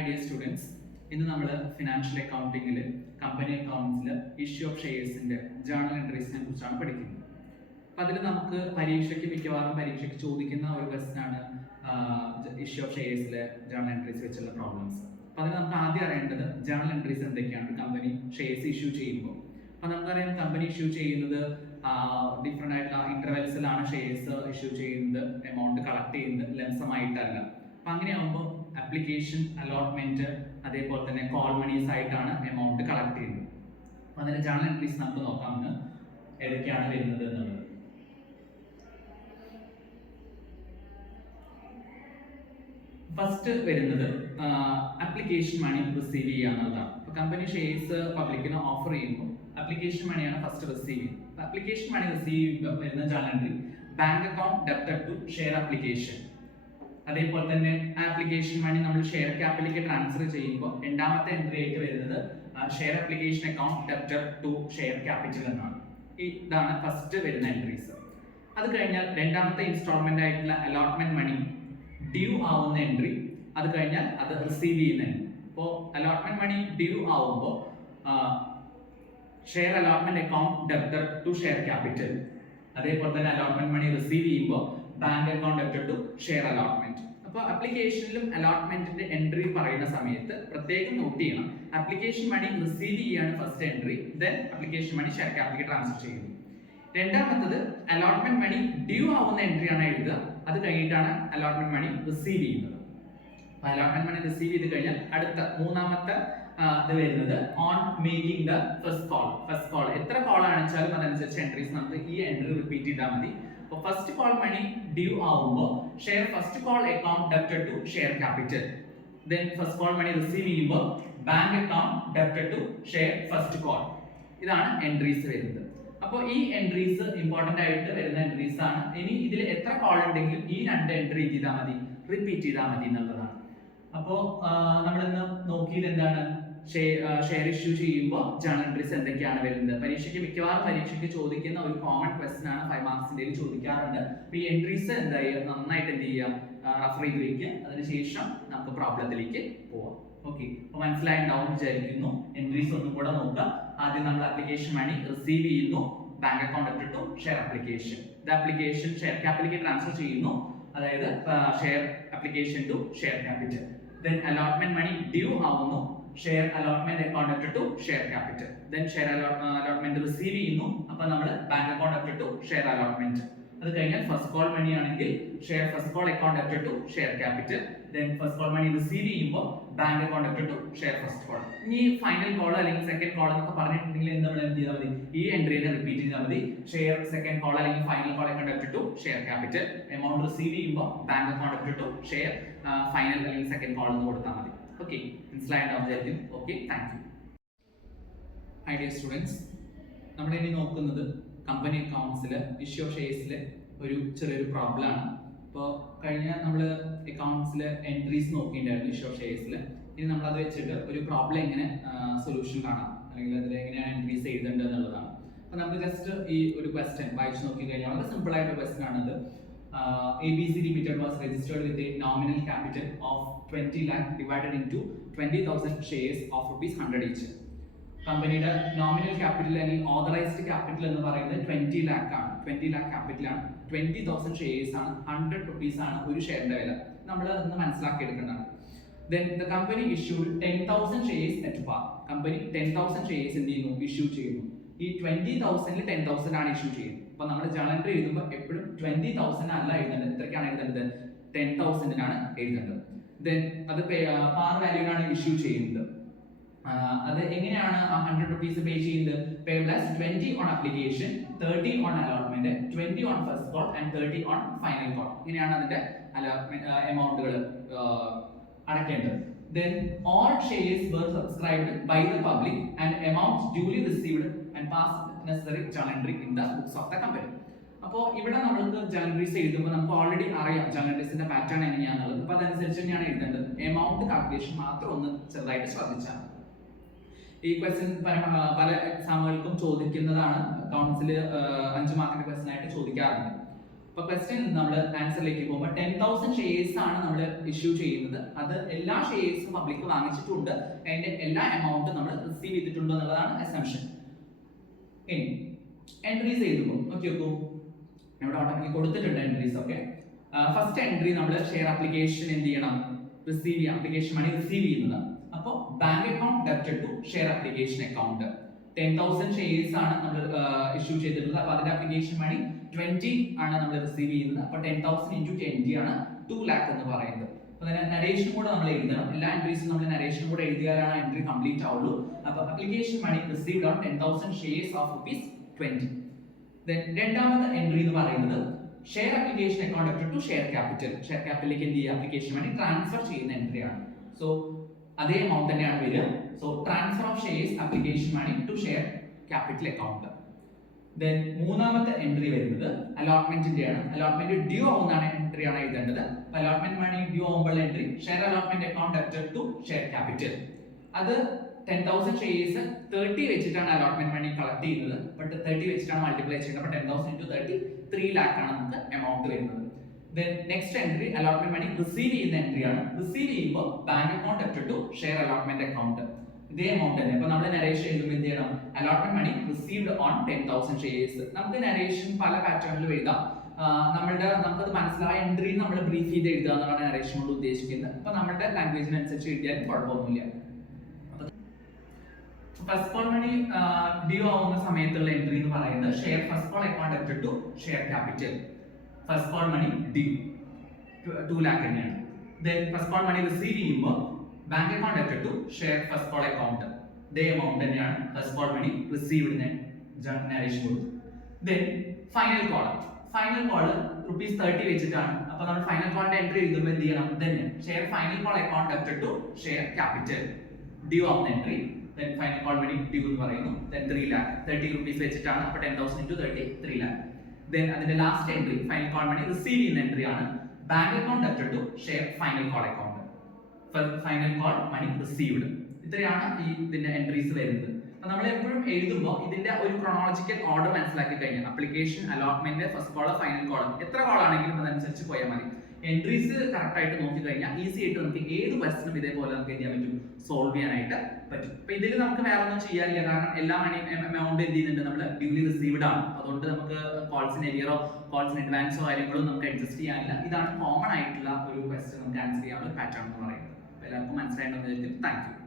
Hi dear students, ഇന്ന് നമ്മൾ financial അക്കൗണ്ടിങ്ങിൽ കമ്പനി അക്കൗണ്ട്സിൽ ഇഷ്യൂ ഓഫ് ഷെയർസിന്റെ ജേർണൽ എൻട്രീസിനെ കുറിച്ചാണ് പഠിക്കുന്നത്. അപ്പോൾ അതിൽ നമുക്ക് മിക്കവാറും പരീക്ഷയ്ക്ക് ചോദിക്കുന്ന ഒരു ക്വസ്റ്റ്യൻ ആണ് ഇഷ്യൂ ഓഫ് ഷെയർസിലെ ജേർണൽ എൻട്രീസ് വെച്ചുള്ള പ്രോബ്ലംസ്. അപ്പോൾ അതിൽ നമുക്ക് ആദ്യം അറിയേണ്ടത് ജേർണൽ എൻട്രീസ് എന്തൊക്കെയാണ് കമ്പനി ഷെയർസ് ഇഷ്യൂ ചെയ്യുമ്പോൾ. അപ്പോൾ നമുക്കറിയാം കമ്പനി ഇഷ്യൂ ചെയ്യുന്നത് ഡിഫറെൻ്റ് ആയിട്ടുള്ള ഇന്റർവെൽസിലാണ് ഷെയർസ് ഇഷ്യൂ ചെയ്യുന്നത്, എമൗണ്ട് കളക്ട് ചെയ്യുന്നത് ലംസമായിട്ടല്ല. അപ്പം അങ്ങനെയാകുമ്പോൾ അപ്ലിക്കേഷൻ, അലോട്ട്മെന്റ്, അതേപോലെ തന്നെ കോൾ മണീസ് ആയിട്ടാണ് എമൗണ്ട് കളക്ട് ചെയ്യുന്നത്. അപ്പം അതിന്റെ ജേർണൽ എൻട്രീസ് നമുക്ക് നോക്കാം ഏതൊക്കെയാണ് വരുന്നത് എന്നുള്ളത്. ഫസ്റ്റ് വരുന്നത് അപ്ലിക്കേഷൻ മണി റിസീവ് ചെയ്യുക എന്നുള്ളതാണ്. അപ്പോൾ കമ്പനി ഷെയർസ് പബ്ലിക്കിന് ഓഫർ ചെയ്യുമ്പോൾ അപ്ലിക്കേഷൻ മണിയാണ് ഫസ്റ്റ് റിസീവ് ചെയ്യുന്നത്. അപ്ലിക്കേഷൻ മണി റിസീവ് ചെയ്യുമ്പോൾ വരുന്ന journal entry bank account debited to share application. അതേപോലെ തന്നെ ആപ്ലിക്കേഷൻ മണി നമ്മൾ ഷെയർ ക്യാപിറ്റലിലേക്ക് ട്രാൻസ്ഫർ ചെയ്യുമ്പോൾ രണ്ടാമത്തെ എൻട്രി ആയിട്ട് വരുന്നത് share application account debited to share capital എന്നാണ്. ഇതാണ് ഫസ്റ്റ് വരുന്ന എൻട്രീസ്. അത് കഴിഞ്ഞാൽ രണ്ടാമത്തെ ഇൻസ്റ്റാൾമെന്റ് ആയിട്ടുള്ള അലോട്ട്മെന്റ് മണി ഡ്യൂ ആവുന്ന എൻട്രി, അത് കഴിഞ്ഞാൽ അത് റിസീവ് ചെയ്യുന്ന എൻട്രി. അപ്പോൾ അലോട്ട്മെന്റ് മണി ഡ്യൂ ആവുമ്പോൾ share allotment account debited to share capital. അതേപോലെ തന്നെ അലോട്ട്മെന്റ് മണി റിസീവ് ചെയ്യുമ്പോൾ bank account debited to share allotment. അപ്പോൾ അപ്ലിക്കേഷനിലും അലോട്ട്മെന്റിന്റെ എൻട്രി പറയുന്ന സമയത്ത് പ്രത്യേകം നോട്ട് ചെയ്യണം, അപ്ലിക്കേഷൻ മണി റിസീവ് ചെയ്യാണ് first entry, then application money share ക്യാപിറ്റലിലേക്ക് ട്രാൻസ്ഫർ ചെയ്യുന്നു. രണ്ടാമത്തത് അലോട്ട്മെന്റ് മണി ഡ്യൂ ആവുന്ന എൻട്രിയാണ് എഴുതുക, അത് കഴിഞ്ഞിട്ടാണ് അലോട്ട്മെന്റ് മണി റിസീവ് ചെയ്യുന്നത്. അലോട്ട്മെന്റ് മണി റിസീവ് ചെയ്ത് കഴിഞ്ഞാൽ അടുത്ത മൂന്നാമത്തെ ഇത് വരുന്നത് on making the first call. എത്ര കോൾ ആണെച്ചാലും അതനുസരിച്ച് എൻട്രീസ് നമുക്ക് ഈ എൻട്രി റിപ്പീറ്റ് ചെയ്താൽ മതി. അപ്പോൾ ഫസ്റ്റ് കോൾ മണി ഡ്യൂ ആവുമ്പോൾ share first call account debited to share capital. Then first call money receive ചെയ്യുമ്പോൾ bank account debited to share first call. ഇതാണ് എൻട്രീസ് വരുന്നത്. അപ്പോൾ ഈ എൻട്രീസ് ഇമ്പോർട്ടന്റ് ആയിട്ട് വരുന്ന എൻട്രീസ് ആണ്. ഇനി ഇതിൽ എത്ര കോൾ ഉണ്ടെങ്കിലും ഈ രണ്ട് എൻട്രി ചെയ്താൽ മതി, റിപ്പീറ്റ് ചെയ്താൽ മതി എന്നുള്ളതാണ്. അപ്പോൾ നമ്മളിന്ന് നോക്കിയത് എന്താണ്, ഷെയർ ഇഷ്യൂ ചെയ്യുമ്പോൾ ജേർണൽ എൻട്രീസ് എന്തൊക്കെയാണ് വരുന്നത്. മിക്കവാറും പരീക്ഷയ്ക്ക് ചോദിക്കുന്ന ഒരു കോമൺ ക്വസ്റ്റൻ ആണ്, 5 മാർക്സിന്റെ ചോദിക്കാറുണ്ട്. അപ്പോൾ ഈ എൻട്രീസ് നന്നായിട്ട് എന്ത് ചെയ്യുക, റഫർ ചെയ്ത് വെക്കുക. അതിനുശേഷം നമുക്ക് പ്രോബ്ലത്തിലേക്ക് പോവാം. ഓക്കെ, അപ്പോൾ മനസ്സിലായിട്ടുണ്ടാവും വിചാരിക്കുന്നു. എൻട്രീസ് ഒന്നും കൂടെ നോക്കുക. ആദ്യം നമ്മൾ അപ്ലിക്കേഷൻ മണി റിസീവ് ചെയ്യുന്നു, bank account debited to share application. ഇത് അപ്ലിക്കേഷൻ ഷെയർ ക്യാപിറ്റലിലേക്ക് ട്രാൻസ്ഫർ ചെയ്യുന്നു, അതായത് share application to share capital. Then allotment money due ആവുന്നു, share allotment account debited to share capital. Then share allotment receive ചെയ്യുന്നു, അപ്പോൾ നമ്മൾ bank account debited to share allotment. അത് കഴിഞ്ഞാൽ ഫസ്റ്റ് കോൾ മണി ആണെങ്കിൽ share first call account debited to share capital. Then first call money receive ചെയ്യുമ്പോൾ bank account debited to share first call. ഇനി final call അല്ലെങ്കിൽ second call എന്നൊക്കെ പറഞ്ഞിട്ടുണ്ടെങ്കിൽ നമ്മൾ എന്ത് ചെയ്താൽ മതി, ഈ എൻട്രീനെ റിപ്പീറ്റ് ചെയ്താൽ മതി. ഷെയർ സെക്കൻഡ് കോൾ അല്ലെങ്കിൽ final call account debited to share capital. Amount receive ചെയ്യുമ്പോൾ bank account debited to share final അല്ലെങ്കിൽ സെക്കൻഡ് കോൾ എന്ന് കൊടുത്താൽ മതി. ഓക്കെ, മനസ്സിലായിട്ടുണ്ടാവും വിചാരിക്കും. Okay, thank you. Hi dear students, നമ്മൾ ഇനി നോക്കുന്നത് കമ്പനി അക്കൗണ്ട്സിൽ ഇഷ്യൂ ഓഫ് ഷെയർസിലെ ഒരു ചെറിയൊരു പ്രോബ്ലം ആണ്. ഇപ്പോൾ കഴിഞ്ഞ നമ്മൾ അക്കൗണ്ട്സിലെ എൻട്രീസ് നോക്കിയിട്ടുണ്ടായിരുന്നു ഇഷ്യൂ ഓഫ് ഷെയർസിൽ. ഇനി നമ്മൾ അത് വെച്ചിട്ട് ഒരു പ്രോബ്ലം എങ്ങനെ സൊല്യൂഷൻ കാണാം, അല്ലെങ്കിൽ അതിൽ എങ്ങനെയാണ് എൻട്രീസ് എഴുതേണ്ടത് എന്നുള്ളതാണ്. അപ്പോൾ നമുക്ക് ജസ്റ്റ് ഈ ഒരു ക്വസ്റ്റ്യൻ വായിച്ചു നോക്കി കഴിഞ്ഞാൽ വളരെ സിമ്പിൾ ആയിട്ട് ക്വസ്റ്റ്യൻ ആണിത്. ABC Limited was registered with a nominal capital of 20 lakh divided into 20,000 shares of rupees 100 each. കമ്പനിയുടെ നോമിനൽ ക്യാപിറ്റൽ അല്ലെങ്കിൽ ഓതറൈസ്ഡ് ക്യാപിറ്റൽ എന്ന് പറയുന്നത് 20 lakh ആണ്. 20 lakh ക്യാപിറ്റൽ ആണ്, 20,000 ഷെയർസ് ആണ്, 100 rupees ആണ് ഒരു ഷെയറിന്റെ വില. നമ്മൾ അതൊന്ന് മനസ്സിലാക്കി എടുക്കേണ്ടതാണ്. Then the company issued 10,000 shares at par. Company 10,000 shares എന്ത് ചെയ്യുന്നു, ഇഷ്യൂ ചെയ്യുന്നു. ഈ 20,000 10,000 ആണ് ഇഷ്യൂ ചെയ്യുന്നത്. അപ്പോൾ നമ്മൾ ജേർണൽ എൻട്രി എഴുതുമ്പോൾ എപ്പോഴും 20,000 അല്ല എഴുതേണ്ടത്. എത്രയ്ക്കാണ് എഴുതേണ്ടത്, 10,000 എഴുതേണ്ടത്. ദെൻ അത് പാർ വാല്യൂനാണ് ഇഷ്യൂ ചെയ്യുന്നത്. അത് എങ്ങനെയാണ് 100 rupees പേ ചെയ്യുന്നത്, payable as 20 on application, 30 on allotment, 20 on first call and 30 on final call. ഇങ്ങനെയാണ് അതിന്റെ എമൗണ്ടുകൾ അടയ്ക്കേണ്ടത്. Then all shares were subscribed by the public and amounts duly received and passed necessary journal entry in the books of the company. അപ്പോൾ ഇവിടെ നമ്മൾക്ക് journal entries എഴുതുമ്പോൾ നമുക്ക് already അറിയാം journal എൻട്രീസിന്റെ pattern എങ്ങനെയാണെന്നുള്ളത്. അപ്പോൾ അതനുസരിച്ച് തന്നെയാണ് എഴുതേണ്ടത്. എമൗണ്ട് കാൽക്കുലേഷൻ മാത്രം ഒന്ന് ചെറുതായിട്ട് ശ്രദ്ധിച്ചാൽ. ഈ ക്വസ്റ്റ്യൻ പല എക്സാമുകൾക്കും ചോദിക്കുന്നതാണ്. അക്കൗണ്ട്സിൽ 5 മാർക്കിന്റെ ക്വസ്റ്റ്യൻ ആയിട്ട് ചോദിക്കാറുണ്ട്. അപ്പൊ ക്വസ്റ്റ്യൻ നമ്മൾ ആൻസറിലേക്ക് പോകുമ്പോൾ 10,000 ഷെയർസ് ആണ് നമ്മൾ ഇഷ്യൂ ചെയ്യുന്നത്. അത് എല്ലാ ഷെയർസും പബ്ലിക് വാങ്ങിച്ചിട്ടുണ്ട്, അതിന്റെ എല്ലാ എമൗണ്ടും നമ്മൾ റിസീവ് ചെയ്തിട്ടുണ്ട് എന്നുള്ളതാണ് അസംഷൻ. ഇനി എൻട്രീസ് എഴുതുമ്പോൾ നോക്കിയോക്കൂ, ഇവിടെ ഓട്ടോമാറ്റിക് കൊടുത്തിട്ടുണ്ട് എൻട്രീസ് ഒക്കെ. ഫസ്റ്റ് എൻട്രി നമ്മൾ ഷെയർ ആപ്ലിക്കേഷൻ എന്ത് ചെയ്യണം, റിസീവ് ചെയ്യാം, ആപ്ലിക്കേഷൻ മണി റിസീവ് ചെയ്യുന്നത്. അപ്പോൾ bank account debited to share application account. 10,000 shares ആണ് നമ്മൾ ഇഷ്യൂ ചെയ്തിട്ടുള്ളത്. അപ്പോൾ അതിന്റെ ആപ്ലിക്കേഷൻ മണി 20 ആണ് നമ്മൾ റിസീവ് ചെയ്യുന്നത്. അപ്പോൾ 10,000 into 20 ആണ് 2 lakh എന്ന് പറയുന്നത്. അപ്പോൾ അതിന് നരേഷൻ കൂടെ നമ്മൾ എഴുതണം. എല്ലാ എൻട്രീസും നമ്മൾ നരേഷൻ കൂടെ എഴുതിയാലാണ് എൻട്രി കംപ്ലീറ്റ് ആവുള്ളൂ. അപ്പോൾ application money received on 10,000 shares of ₹20. രണ്ടാമത്തെ എൻട്രി എന്ന് പറയുന്നത് share application account debited to share capital. Share ക്യാപിറ്റലിലേക്ക് എന്ത് ചെയ്യുക, ആപ്ലിക്കേഷൻ മണി ട്രാൻസ്ഫർ ചെയ്യുന്ന എൻട്രി ആണ്. സോ അതേ എമൗണ്ട് തന്നെയാണ് വരിക. So transfer of shares application money to share capital account. Then മൂന്നാമത്തെ എൻട്രി വരുന്നത് അലോട്ട്മെന്റിന്റെ ആണ്. അലോട്ട്മെന്റ് ഡ്യൂ ആവുന്ന എൻട്രി ആണ് എഴുതേണ്ടത്. അലോട്ട്മെന്റ് മണി ഡ്യൂ ആവുമ്പോൾ entry share allotment account debited to share capital. അത് 10,000 ഷെയർസ് 30 വെച്ചിട്ടാണ് അലോട്ട്മെന്റ് മണി കളക്ട് ചെയ്യുന്നത്. ബട്ട് 30 വെച്ചിട്ടാണ് മൾട്ടിപ്ലൈ ചെയ്യുന്നത്. അപ്പോൾ 10,000 into 30 3 lakh ആണ് നമുക്ക് എമൗണ്ട് വരുന്നത്. Then next entry allotment money receive ചെയ്യുന്ന എൻട്രി ആണ്. റിസീവ് ചെയ്യുമ്പോൾ bank account debited to share allotment account. ഇതേ എമൗണ്ട് തന്നെ. അപ്പോൾ നമ്മൾ നരേഷൻ എഴുതുമ്പോൾ എന്ത് ചെയ്യണം, allotment money received on 10,000 shares. നമുക്ക് നരേഷൻ പല പാറ്റേണിലും എഴുതാം. നമുക്കത് മനസ്സിലായ എൻട്രി നമ്മൾ ബ്രീഫ് ചെയ്ത് എഴുതുക എന്നാണ് നരേഷൻ കൊണ്ട് ഉദ്ദേശിക്കുന്നത്. അപ്പോൾ നമ്മുടെ ലാംഗ്വേജിനനുസരിച്ച് എഴുതിയാലും കുഴപ്പമൊന്നുമില്ല. ഫസ്റ്റ് കോൾ മണി ഡ്യൂ ആവുന്ന സമയത്തുള്ള എൻട്രി എന്ന് പറയുന്നത് share first call account debited to share capital. First call money due 2 lakh തന്നെയാണ്. Then first call money receive ചെയ്യുമ്പോൾ bank account debited to share first call account. ഇതേ amount തന്നെയാണ് first call money received narration കൊടുത്തു. Then final call ₹30 വെച്ചിട്ടാണ്. അപ്പോൾ നമ്മൾ final കോളിന്റെ entry എഴുതുമ്പോൾ എന്ത് ചെയ്യണം, തന്നെ share final call account debited to share capital. Due ആവുന്ന entry then final call money due എന്ന് പറയുന്നു. then 3 lakh 30 rupees വെച്ചിട്ടാണ്. അപ്പോൾ 10,000 into 30 3 lakh. then അതിന്റെ last entry final call money receive ചെയ്യുന്ന എൻട്രി ആണ് bank account debited to share final call account. Final call money received. ഇത്രയാണ് ഇതിന്റെ entries വരുന്നത്. അപ്പോൾ നമ്മൾ എപ്പോഴും എഴുതുമ്പോൾ ഇതിന്റെ ഒരു ക്രോണോളജിക്കൽ ഓർഡർ മനസ്സിലാക്കി കഴിഞ്ഞാൽ application allotment first call final call എത്ര കോൾ ആണെങ്കിലും അതനുസരിച്ച് പോയാൽ മതി. എൻട്രീസ് കറക്റ്റ് ആയിട്ട് നോക്കി കഴിഞ്ഞാൽ ഈസി ആയിട്ട് നമുക്ക് ഏത് ക്വസ്റ്റ്യനും ഇതേപോലെ നമുക്ക് എന്ത് ചെയ്യാൻ പറ്റും, സോൾവ് ചെയ്യാനായിട്ട് പറ്റും. അപ്പൊ ഇതിൽ നമുക്ക് വേറെ ഒന്നും ചെയ്യാനില്ല, കാരണം എല്ലാ മണി എമൗണ്ട് എന്ത് ചെയ്യുന്നുണ്ട്, നമ്മൾ ഡ്യൂലി റിസീവ്ഡ് ആണ്. അതുകൊണ്ട് നമുക്ക് കോൾസിന് എരിയറോ കോൾസിന് അഡ്വാൻസോ കാര്യങ്ങളും നമുക്ക് അഡ്ജസ്റ്റ് ചെയ്യാനില്ല. ഇതാണ് കോമൺ ആയിട്ടുള്ള ഒരു ക്വസ്റ്റ്യൻ നമുക്ക് ആൻസർ ചെയ്യാനുള്ള പാറ്റേൺ എന്ന് പറയുന്നത്. എല്ലാവർക്കും മനസ്സിലായിട്ടുണ്ടെന്ന് വിചാരിക്കും. Thank you.